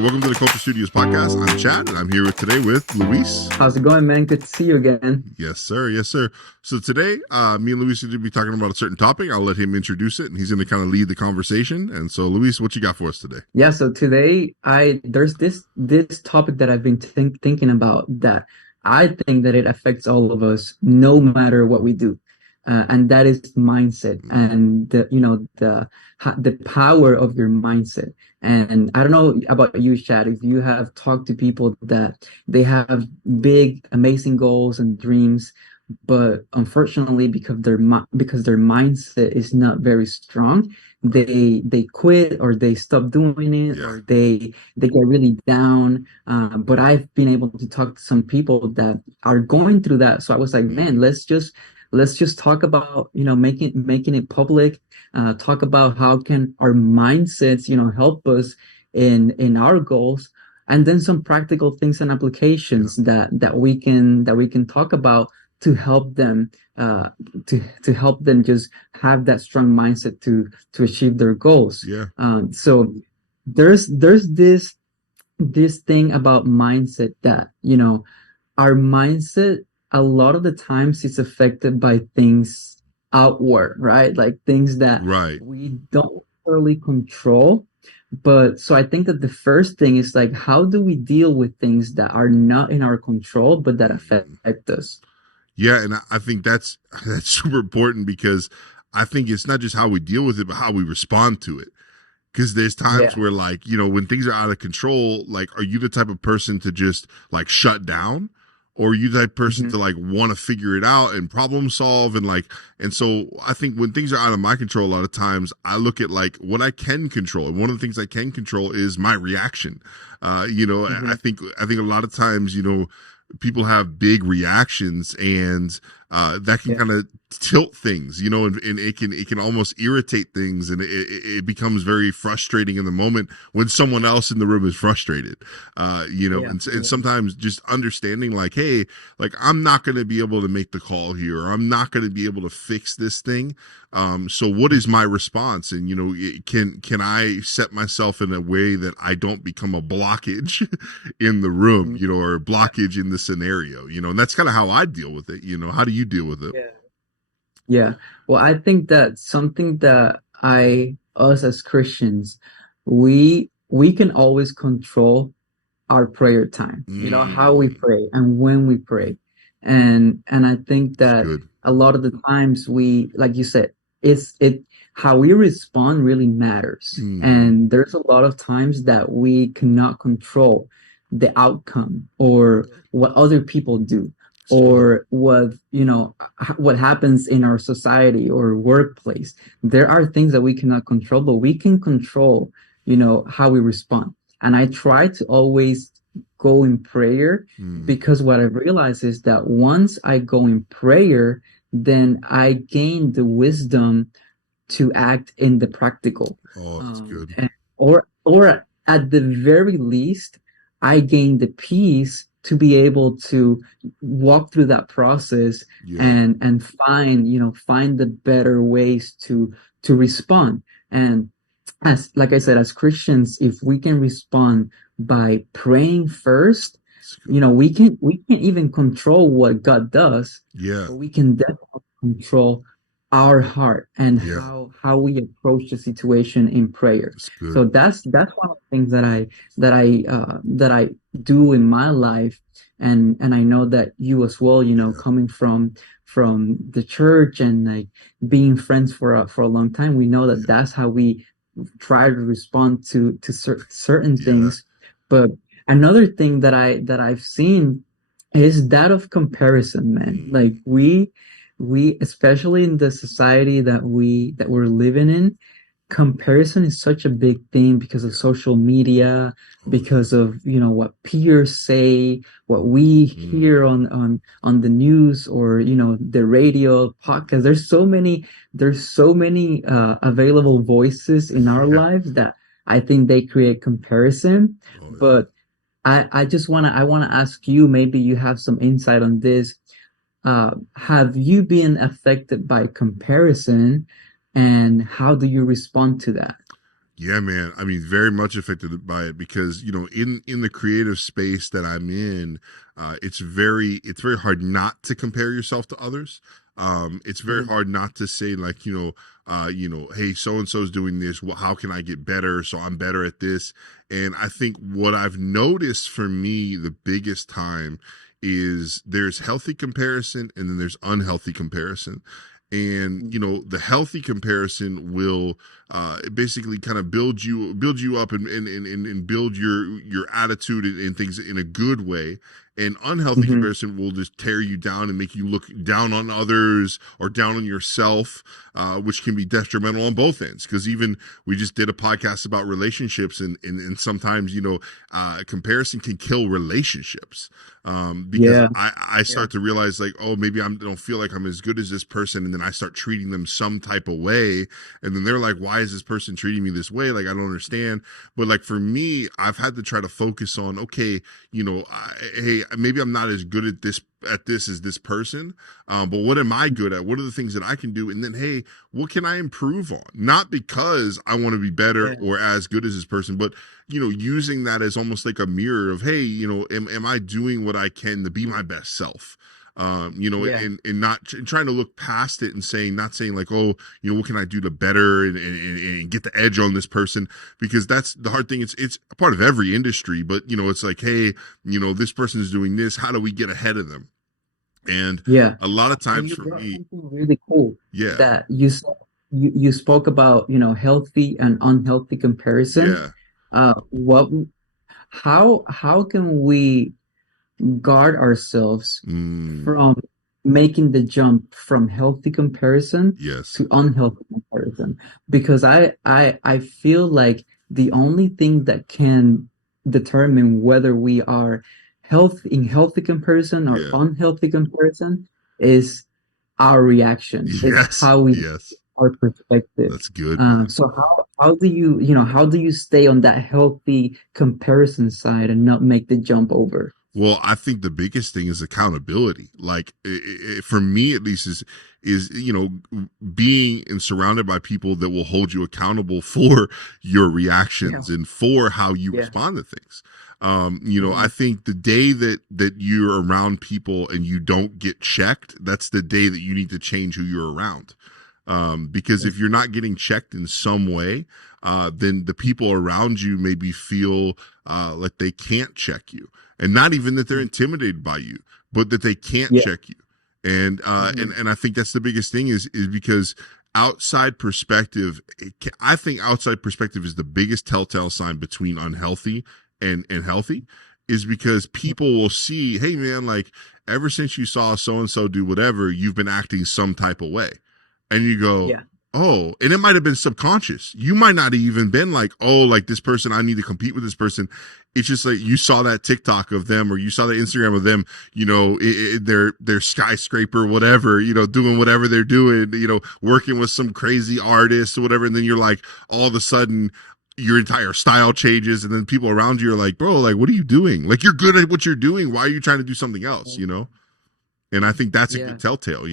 welcome to the Culture Studios podcast. I'm Chad, and I'm here today with Luis. How's it going, man? Good to see you again. Yes, sir. Yes, sir. So today, me and Luis are going to be talking about a certain topic. I'll let him introduce it, and he's going to kind of lead the conversation. And so, Luis, what you got for us today? Yeah, so today there's this topic that I've been thinking about that I think that it affects all of us, no matter what we do. And that is mindset and the power of your mindset. And I don't know about you, Chad, if you have talked to people that they have big, amazing goals and dreams, but unfortunately, because their mindset is not very strong, they quit or they stop doing it, Yeah. or they get really down. But I've been able to talk to some people that are going through that. So I was like, man, let's just talk about, making it public, talk about how can our mindsets, help us in our goals, and then some practical things and applications that we can talk about to help them, to help them just have that strong mindset to achieve their goals. Yeah. So there's this thing about mindset that, our mindset a lot of the times is affected by things outward, right? Like things that Right. we don't really control. But so I think that the first thing is like, how do we deal with things that are not in our control, but that affect us? Yeah, and I think that's super important because I think it's not just how we deal with it, but how we respond to it. Because there's times Yeah. where, like, when things are out of control, like, are you the type of person to just like shut down? Or are you the type of person Hmm. to like want to figure it out and problem solve and so I think when things are out of my control, a lot of times I look at like what I can control. And one of the things I can control is my reaction. Hmm. I think a lot of times, people have big reactions and that can Yeah. kind of tilt things, and it can almost irritate things, and it becomes very frustrating in the moment when someone else in the room is frustrated. Yeah. And sometimes just understanding like, hey, like I'm not going to be able to make the call here, or I'm not going to be able to fix this thing. So what is my response? And can I set myself in a way that I don't become a blockage in the room, Mhm. or a blockage in the scenario, and that's kind of how I deal with it. How do you deal with it? Yeah. Yeah. Well, I think that something that us as Christians, we can always control our prayer time, how we Mm, pray and when we pray. And I think it's that good. a lot of the times we, like you said, it how we respond really matters. Hmm. And there's a lot of times that we cannot control the outcome or what other people do It's true. or what happens in our society or workplace. There are things that we cannot control, but we can control, how we respond. And I try to always go in prayer, Hmm. because what I realize is that once I go in prayer, then I gain the wisdom to act in the practical. Oh, that's good. Or at the very least, I gain the peace to be able to walk through that process Yeah. and find the better ways to respond. And as like I said, as Christians, if we can respond by praying first, It's good. we can't even control what God does, Yeah. but we can definitely control our heart and Yeah. how we approach the situation in prayer. It's good. So that's one of the things that I do in my life, and I know that you as well. Yeah. Coming from the church and like being friends for a long time, we know that Yeah. that's how we try to respond to certain Yeah. things. But another thing that I've seen is that of comparison, man. Like Mm. we especially in the society that we're living in, comparison is such a big thing because of Yeah. social media, Oh, yeah. because of what peers say, what we hear Mm. on the news, or the radio podcast. There's so many available voices in our Yeah. lives that I think they create comparison. Oh, yeah. But I wanna ask you, maybe you have some insight on this. Have you been affected by comparison, and how do you respond to that? Yeah, man. I mean, very much affected by it because in the creative space that I'm in, it's very hard not to compare yourself to others. It's very Mhm. hard not to say like hey, so and so's doing this. Well, how can I get better? So I'm better at this. And I think what I've noticed for me, the biggest time is there's healthy comparison and then there's unhealthy comparison. And the healthy comparison will basically kind of build you up and build your attitude and things in a good way. And unhealthy Mhm. comparison will just tear you down and make you look down on others or down on yourself, which can be detrimental on both ends. Because even we just did a podcast about relationships, and sometimes comparison can kill relationships, because Yeah. I Yeah. start to realize like, oh, maybe I don't feel like I'm as good as this person, and then I start treating them some type of way, and then they're like, why is this person treating me this way? Like, I don't understand. But like for me, I've had to try to focus on, okay, hey, maybe I'm not as good at this as this person, but what am I good at? What are the things that I can do? And then, hey, what can I improve on? Not because I want to be better Yeah. or as good as this person, but using that as almost like a mirror of, hey, am I doing what I can to be my best self? Yeah. And not trying to look past it and not saying like, oh, what can I do to better and get the edge on this person? Because that's the hard thing. It's a part of every industry, but it's like, hey, this person is doing this. How do we get ahead of them? And Yeah. a lot of And times you for brought me, something really cool yeah, that you spoke about, healthy and unhealthy comparison. yeah, What how can we guard ourselves mm, from making the jump from healthy comparison yes, to unhealthy comparison? Because I feel like the only thing that can determine whether we are healthy comparison or yeah, unhealthy comparison is our reaction, is yes, how we yes. our perspective. That's good, man. So how do how do you stay on that healthy comparison side and not make the jump over? Well, I think the biggest thing is accountability. Like for me, at least, is being and surrounded by people that will hold you accountable for your Yeah. reactions and for how you Yeah. respond to things. I Mhm. think the day that you're around people and you don't get checked, that's the day that you need to change who you're around. Because Yeah. if you're not getting checked in some way, then the people around you maybe feel like they can't check you, and not even that they're intimidated by you, but that they can't Yeah. check you. And Mhm. I think that's the biggest thing is because outside perspective, I think outside perspective is the biggest telltale sign between unhealthy and healthy, is because people will see, hey man, like ever since you saw so and so do whatever, you've been acting some type of way, and you go, Yeah. oh, and it might have been subconscious. You might not have even been like, oh, like this person, I need to compete with this person. It's just like you saw that TikTok of them, or you saw the Instagram of them, their skyscraper, whatever, doing whatever they're doing, working with some crazy artist or whatever. And then you're like, all of a sudden, your entire style changes, and then people around you are like, bro, like, what are you doing? Like, you're good at what you're doing. Why are you trying to do something else? And I think that's a good Yeah. telltale.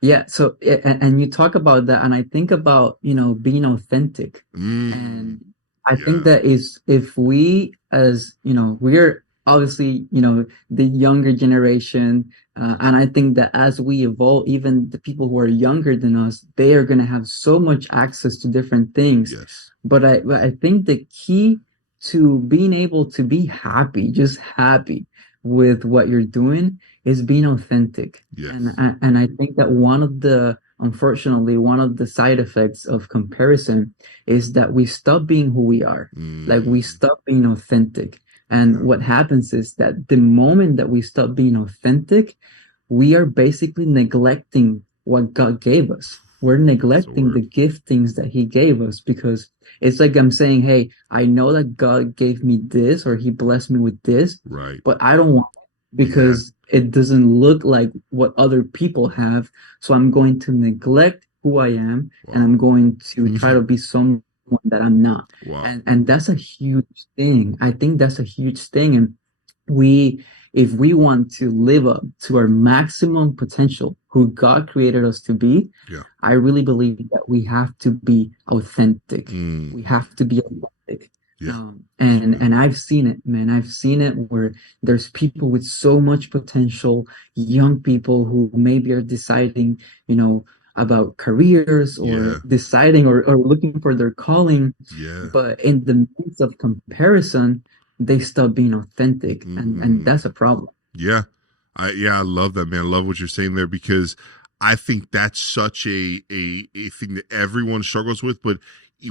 Yeah. So, and you talk about that, and I think about, being authentic. Mm, And I think yeah, that is if we, as, we're obviously, the younger generation, and I think that as we evolve, even the people who are younger than us, they are going to have so much access to different things. yes, But I think the key to being able to be happy, just happy with what you're doing, is being authentic. And yes. and I think that unfortunately, one of the side effects of comparison is that we stop being who we are. Like we Mm, stop being authentic. And yeah, what happens is that the moment that we stop being authentic, we are basically neglecting what God gave us. We're that's the neglecting the word. giftings that He gave us, because it's like I'm saying, hey, I know that God gave me this or He blessed me with this, Right. but I don't want it Yeah. because it doesn't look like what other people have. So I'm going to neglect who I am, and Wow. I'm going to try to be someone that I'm not. Wow. And that's a huge thing. I think that's a huge thing. And we if we want to live up to our maximum potential, who God created us to be, Yeah. I really believe that we have to be authentic. Mm. We have to be authentic. Yeah. And I've seen it, man. I've seen it where there's people with so much potential, young people who maybe are deciding, about careers or Yeah. deciding or looking for their calling, Yeah. but in the midst of comparison, they stop being authentic, and Mm. that's a problem. Yeah. I love that, man. I love what you're saying there because I think that's such a thing that everyone struggles with, but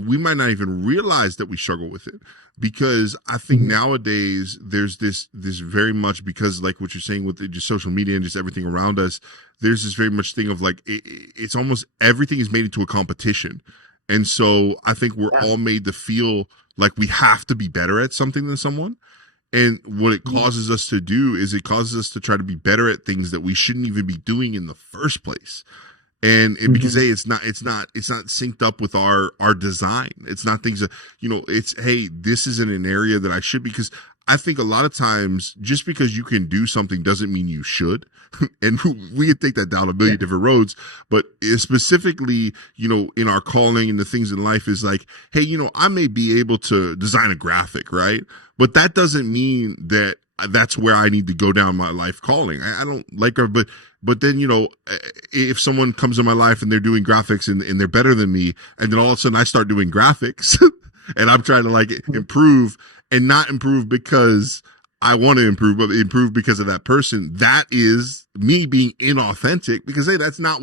we might not even realize that we struggle with it because I think Mhm. nowadays there's this very much because like what you're saying with just social media and just everything around us, there's this very much thing of like it's almost everything is made into a competition. And so I think we're Yeah. all made to feel like we have to be better at something than someone. And what it Mhm. causes us to do is it causes us to try to be better at things that we shouldn't even be doing in the first place. And because Mhm. hey, it's not synced up with our design. It's not things that it's hey, this isn't an area that I should because I think a lot of times just because you can do something doesn't mean you should. And we could take that down a Yeah. million different roads, but specifically, in our calling and the things in life is like, hey, I may be able to design a graphic, right? But that doesn't mean that that's where I need to go down my life calling. I don't like her, but then if someone comes in my life and they're doing graphics and they're better than me, and then all of a sudden I start doing graphics, and I'm trying to like improve and not improve because I want to improve, but improve because of that person. That is me being inauthentic because hey, that's not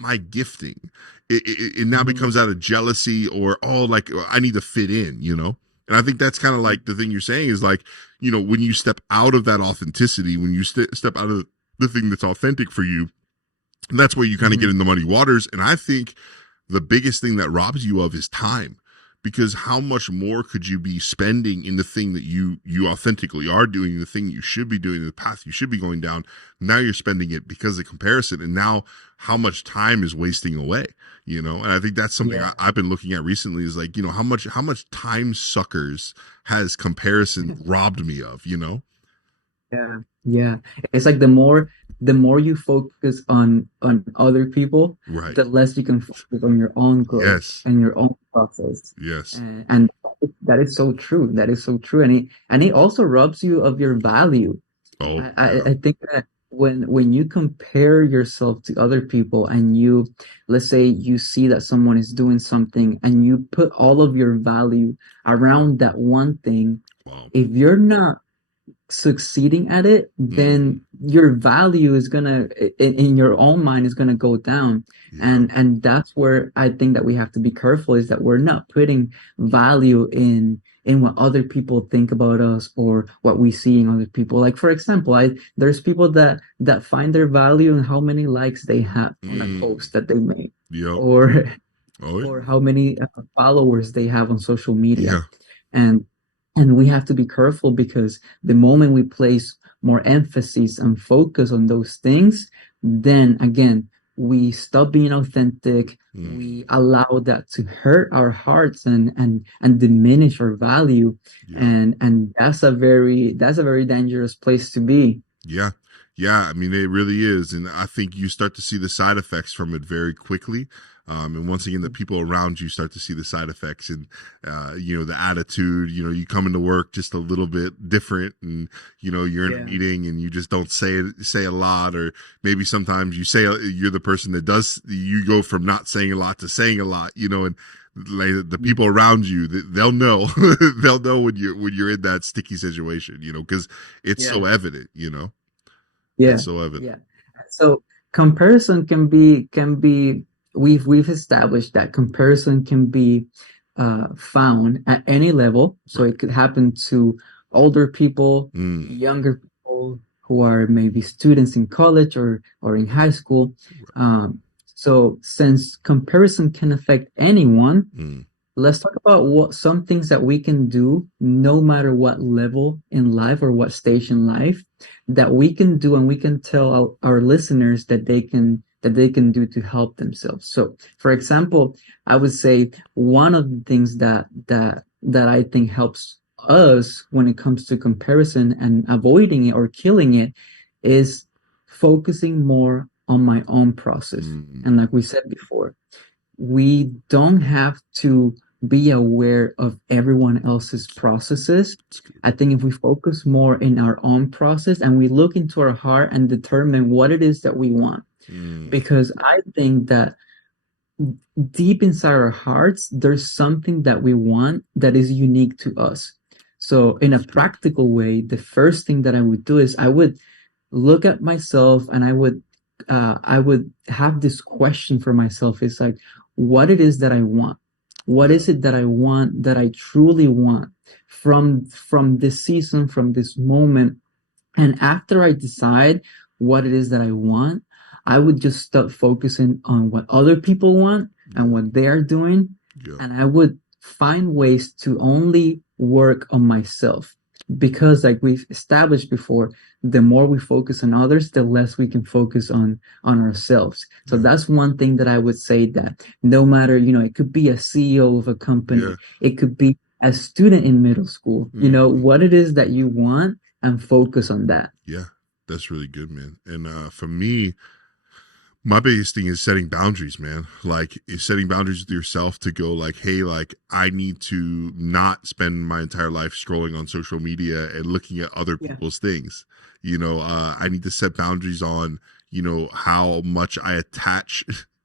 my gifting. It now Mhm. becomes out of jealousy or like I need to fit in. And I think that's kind of like the thing you're saying is like, when you step out of that authenticity, when you step out of the thing that's authentic for you, that's where you kind of get Mhm. in the muddy waters. And I think the biggest thing that robs you of is time because how much more could you be spending in the thing that you authentically are doing, the thing you should be doing, the path you should be going down. Now you're spending it because of comparison, and now how much time is wasting away. And I think that's something Yeah. I've been looking at recently is like, how much time suckers has comparison robbed me of. Yeah, yeah. It's like the more you focus on other people, Right. the less you can focus on your own growth Yes. and your own process. Yes. And that is so true. That is so true. And it also robs you of your value. Oh I yeah. think that when you compare yourself to other people and let's say you see that someone is doing something and you put all of your value around that one thing, Wow. if you're not succeeding at it, Mm, then your value is gonna in your own mind is gonna go down. yeah. And that's where I think that we have to be careful is that we're not putting value in what other people think about us or what we see in other people. Like for example, there's people that find their value in how many likes they have on a Mm, post that they make yep. or Oh or yeah. how many followers they have on social media. Yeah. And we have to be careful because the moment we place more emphasis and focus on those things, then again, we stop being authentic. Mm, We allow that to hurt our hearts and diminish our value. yeah. And that's a very dangerous place to be. Yeah. Yeah. I mean, it really is. And I think you start to see the side effects from it very quickly. And once again, the people around you start to see the side effects and, the attitude, you come into work just a little bit different and, you're in a Yeah. meeting and you just don't say a lot, or maybe sometimes you're the person that you go from not saying a lot to saying a lot, and like the people around you, they'll know, they'll know when you're in that sticky situation, because it's Yeah. so evident. Yeah. It's so evident. Yeah. So comparison can be we've established that comparison can be found at any level. So Right. it could happen to older people, Mm, younger people who are maybe students in college or in high school. Um, so since comparison can affect anyone, mm, let's talk about what some things that we can do, no matter what level in life or what stage in life, that we can do and we can tell our listeners that they can do to help themselves. So, for example, I would say one of the things that I think helps us when it comes to comparison and avoiding it or killing it is focusing more on my own process. And Mm, like we said before, we don't have to be aware of everyone else's processes. that's good. I think if we focus more in our own process and we look into our heart and determine what it is that we want, Mm, because I think that deep inside our hearts, there's something that we want that is unique to us. So, in a that's good. practical way, the first thing that I would do is I would look at myself and I would have this question for myself. It's like, what it is that I want? What Yeah. is it that I want that I truly want from this season, from this moment? And after I decide what it is that I want, I would just start focusing on what other people want and Yeah. what they are doing. Yeah. And I would find ways to only work on myself. Because, like we've established before, the more we focus on others, the less we can focus on ourselves. So Yeah. that's one thing that I would say that no matter, it could be a CEO of a Yeah. company, it could be a student in middle school, Mm, what it is that you want and focus on that. yeah. That's really good, man. And for me, my biggest thing is setting boundaries, man. Like is setting boundaries with yourself to go like, hey, like I need to not spend my entire life scrolling on social media and looking at other Yeah. people's things. I need to set boundaries on, how much I attach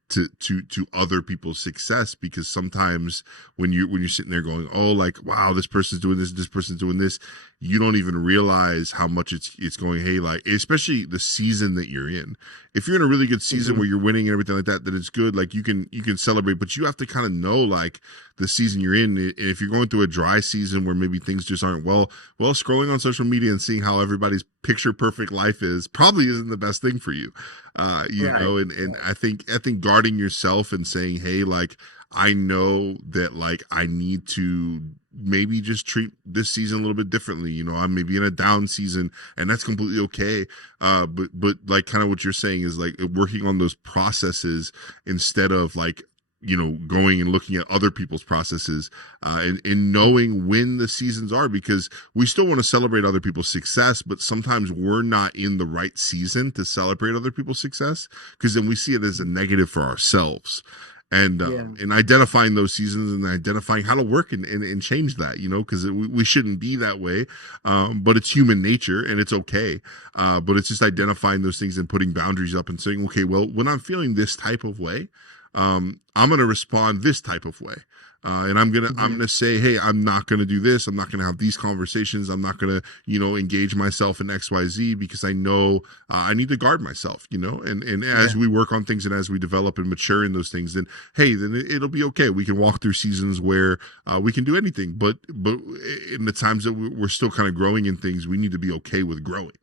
to other people's success, because sometimes when you're sitting there going, oh, like, wow, this person's doing this, this person's doing this, you don't even realize how much it's going, hey, like, especially the season that you're in. If you're in a really good season Mhm. where you're winning and everything like that, then it's good. Like you can celebrate, but you have to kind of know like the season you're in. And if you're going through a dry season where maybe things just aren't well, scrolling on social media and seeing how everybody's picture perfect life is probably isn't the best thing for you. Right. And I think guarding yourself and saying, hey, like I know that like I need to maybe just treat this season a little bit differently. I'm maybe in a down season, and that's completely okay. But like kind of what you're saying is like working on those processes instead of like going and looking at other people's processes, and knowing when the seasons are, because we still want to celebrate other people's success, but sometimes we're not in the right season to celebrate other people's success, because then we see it as a negative for ourselves. And Yeah. identifying those seasons and identifying how to work and change that, because we shouldn't be that way. But it's human nature and it's okay. But it's just identifying those things and putting boundaries up and saying, okay, well, when I'm feeling this type of way, I'm going to respond this type of way. And I'm Mhm. gonna say, hey, I'm not gonna do this. I'm not gonna have these conversations. I'm not gonna, engage myself in X, Y, Z, because I know I need to guard myself. And as Yeah. we work on things and as we develop and mature in those things, then hey, then it'll be okay. We can walk through seasons where we can do anything, but in the times that we're still kind of growing in things, we need to be okay with growing.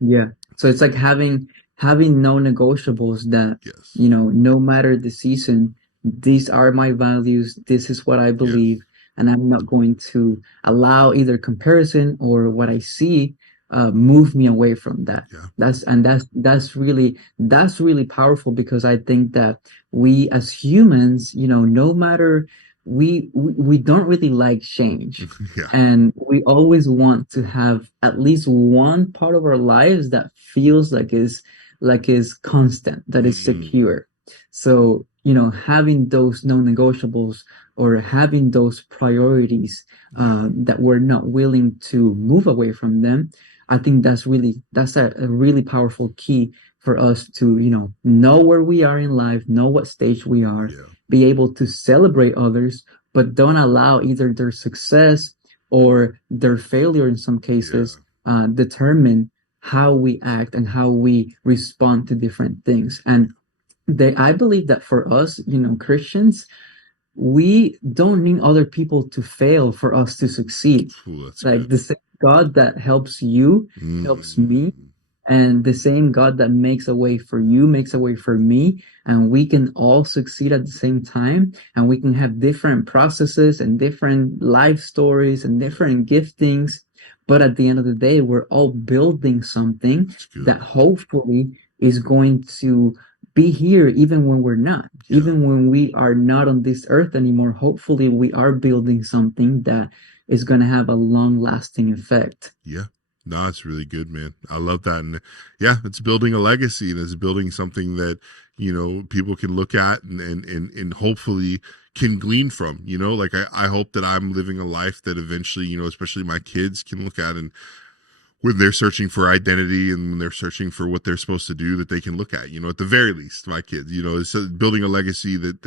Yeah. So it's like having no negotiables that, Yes. no matter the season, these are my values, this is what I believe, Yes. and I'm not going to allow either comparison or what I see move me away from that. Yeah. That's really powerful, because I think that we as humans, no matter we don't really like change. Yeah. And we always want to have at least one part of our lives that feels like is constant, that is Mm, secure. So, having those non-negotiables or having those priorities yeah. that we're not willing to move away from them, I think that's a really powerful key for us to, know where we are in life, know what stage we are, Yeah. be able to celebrate others, but don't allow either their success or their failure in some cases Yeah. determine how we act and how we respond to different things. And I believe that for us, Christians, we don't need other people to fail for us to succeed. Ooh, that's Like good. the same God that helps you helps me, Mm, and the same God that makes a way for you makes a way for me, and we can all succeed at the same time, and we can have different processes and different life stories and yeah. different giftings, but at the end of the day, we're all building something That's that good. hopefully is going to be here even when we're not, Yeah. even when we are not on this earth anymore. Hopefully we are building something that is going to have a long lasting effect. Yeah. No, it's really good, man. I love that. And yeah, it's building a legacy, and it's building something that, people can look at and hopefully can glean from, like I hope that I'm living a life that eventually, especially my kids can look at, and when they're searching for identity and when they're searching for what they're supposed to do, that they can look at, at the very least, my kids, it's building a legacy that,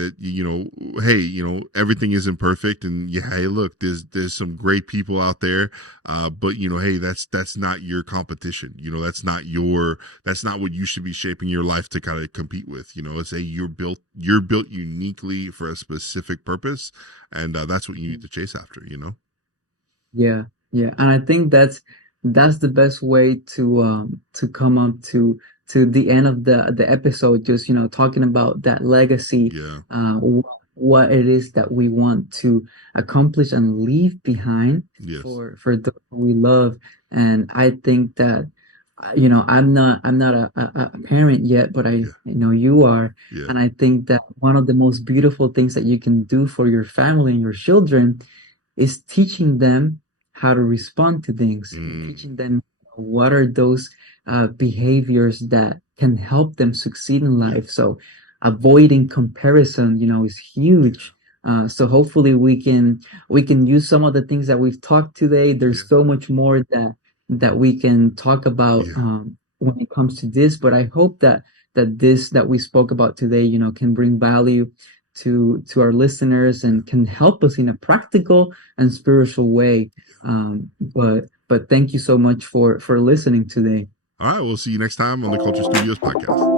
hey, everything isn't perfect. And yeah, hey, look, there's some great people out there. But hey, that's not your competition. That's not what you should be shaping your life to kind of compete with. It's you're built uniquely for a specific purpose. And that's what you need to chase after. Yeah, yeah, and I think that's the best way to come up to the end of the episode. Just talking about that legacy, Yeah. what it is that we want to accomplish and leave behind Yes. for those we love. And I think that I'm not a parent yet, but I Yeah. know you are, Yeah. and I think that one of the most beautiful things that you can do for your family and your children is teaching them how to respond to things, Mm, teaching them what are those behaviors that can help them succeed in yeah. life. So avoiding comparison, is huge. So hopefully we can use some of the things that we've talked today. Yeah. There's so much more that we can talk about Yeah. when it comes to this, but I hope that we spoke about today, can bring value to our listeners and can help us in a practical and spiritual way. But thank you so much for listening today. All right. We'll see you next time on the Culture Studios podcast.